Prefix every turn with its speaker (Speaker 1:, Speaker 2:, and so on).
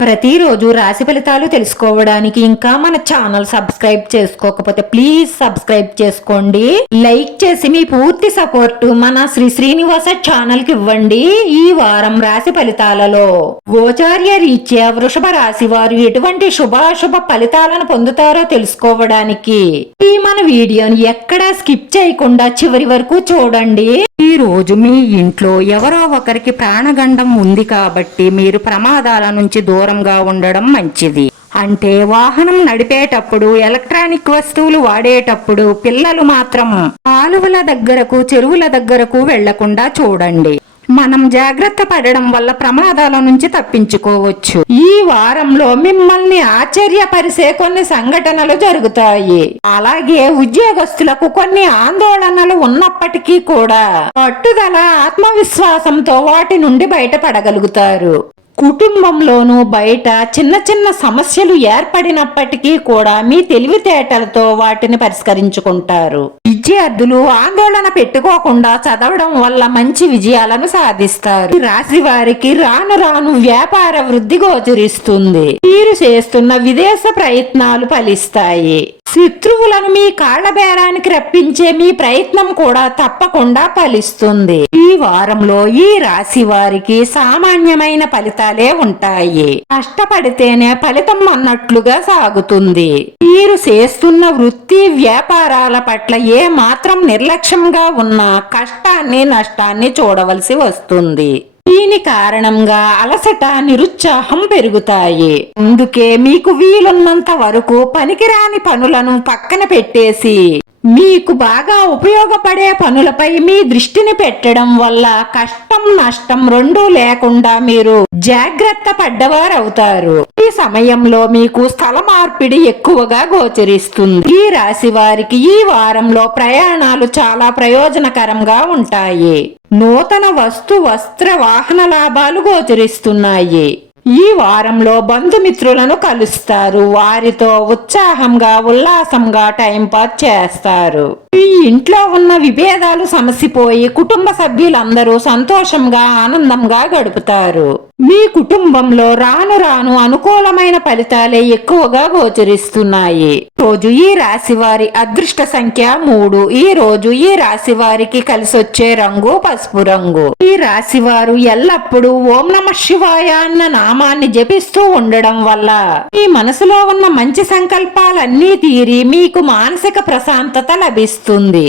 Speaker 1: ప్రతిరోజు రాశి ఫలితాలు తెలుసుకోవడానికి ఇంకా మన ఛానల్ సబ్స్క్రైబ్ చేసుకోకపోతే ప్లీజ్ సబ్స్క్రైబ్ చేసుకోండి. లైక్ చేసి మీ పూర్తి సపోర్ట్ మన శ్రీ శ్రీనివాస ఛానల్కి ఇవ్వండి ఈ వారం రాశి ఫలితాలలో. గోచార్య రీత్యా వృషభ రాశి వారు ఎటువంటి శుభాశుభ ఫలితాలను పొందుతారో తెలుసుకోవడానికి ఈ మన వీడియోని ఎక్కడా స్కిప్ చేయకుండా చివరి వరకు చూడండి. ఈ రోజు మీ ఇంట్లో ఎవరో ఒకరికి ప్రాణగండం ఉంది కాబట్టి మీరు ప్రమాదాల నుంచి దూరం దూరంగా ఉండడం మంచిది. అంటే వాహనం నడిపేటప్పుడు ఎలక్ట్రానిక్ వస్తువులు వాడేటప్పుడు పిల్లలు మాత్రం కాలువల దగ్గరకు చెరువుల దగ్గరకు వెళ్ళకుండా చూడండి. మనం జాగ్రత్త పడడం వల్ల ప్రమాదాల నుంచి తప్పించుకోవచ్చు. ఈ వారంలో మిమ్మల్ని ఆశ్చర్యపరిసే కొన్ని సంఘటనలు జరుగుతాయి. అలాగే ఉద్యోగస్తులకు కొన్ని ఆందోళనలు ఉన్నప్పటికీ కూడా పట్టుదల ఆత్మవిశ్వాసంతో వాటి నుండి బయటపడగలుగుతారు. కుటుంబంలోనూ బయట చిన్న చిన్న సమస్యలు ఏర్పడినప్పటికీ కూడా మీ తెలివితేటలతో వాటిని పరిష్కరించుకుంటారు. విద్యార్థులు ఆందోళన పెట్టుకోకుండా చదవడం వల్ల మంచి విజయాలను సాధిస్తారు. రాశి వారికి రాను రాను వ్యాపార వృద్ధి గోచరిస్తుంది. మీరు చేస్తున్న విదేశ ప్రయత్నాలు ఫలిస్తాయి. శత్రువులను మీ కాళ్ళబేరానికి రప్పించే మీ ప్రయత్నం కూడా తప్పకుండా ఫలిస్తుంది. వారంలో ఈ రాశి వారికి సామాన్యమైన ఫలితాలే ఉంటాయి. కష్టపడితేనే ఫలితం అన్నట్లుగా సాగుతుంది. మీరు చేస్తున్న వృత్తి వ్యాపారాల పట్ల ఏ మాత్రం నిర్లక్ష్యంగా ఉన్నా కష్టాన్ని నష్టాన్ని చూడవలసి వస్తుంది. దీని కారణంగా అలసట నిరుత్సాహం పెరుగుతాయి. అందుకే మీకు వీలున్నంత వరకు పనికిరాని పనులను పక్కన పెట్టేసి మీకు బాగా ఉపయోగపడే పనులపై మీ దృష్టిని పెట్టడం వల్ల కష్టం నష్టం రెండూ లేకుండా మీరు జాగ్రత్త పడ్డవారవుతారు. ఈ సమయంలో మీకు స్థల మార్పిడి ఎక్కువగా గోచరిస్తుంది. ఈ రాశి వారికి ఈ వారంలో ప్రయాణాలు చాలా ప్రయోజనకరంగా ఉంటాయి. నూతన వస్తు వస్త్ర వాహన లాభాలు గోచరిస్తున్నాయి. ఈ వారంలో బంధుమిత్రులను కలుస్తారు. వారితో ఉత్సాహంగా ఉల్లాసంగా టైం పాస్ చేస్తారు. ఈ ఇంట్లో ఉన్న విభేదాలు సమసిపోయి కుటుంబ సభ్యులందరూ సంతోషంగా ఆనందంగా గడుపుతారు. మీ కుటుంబంలో రాను రాను అనుకూలమైన ఫలితాలే ఎక్కువగా గోచరిస్తున్నాయి. రోజు ఈ రాశి వారి అదృష్ట సంఖ్య మూడు. ఈ రోజు ఈ రాశి వారికి కలిసొచ్చే రంగు పసుపు రంగు. ఈ రాశి వారు ఎల్లప్పుడూ ఓం నమ శివాయ అన్న నామాన్ని జపిస్తూ ఉండడం వల్ల మీ మనసులో ఉన్న మంచి సంకల్పాలన్నీ తీరి మీకు మానసిక ప్రశాంతత లభిస్తుంది.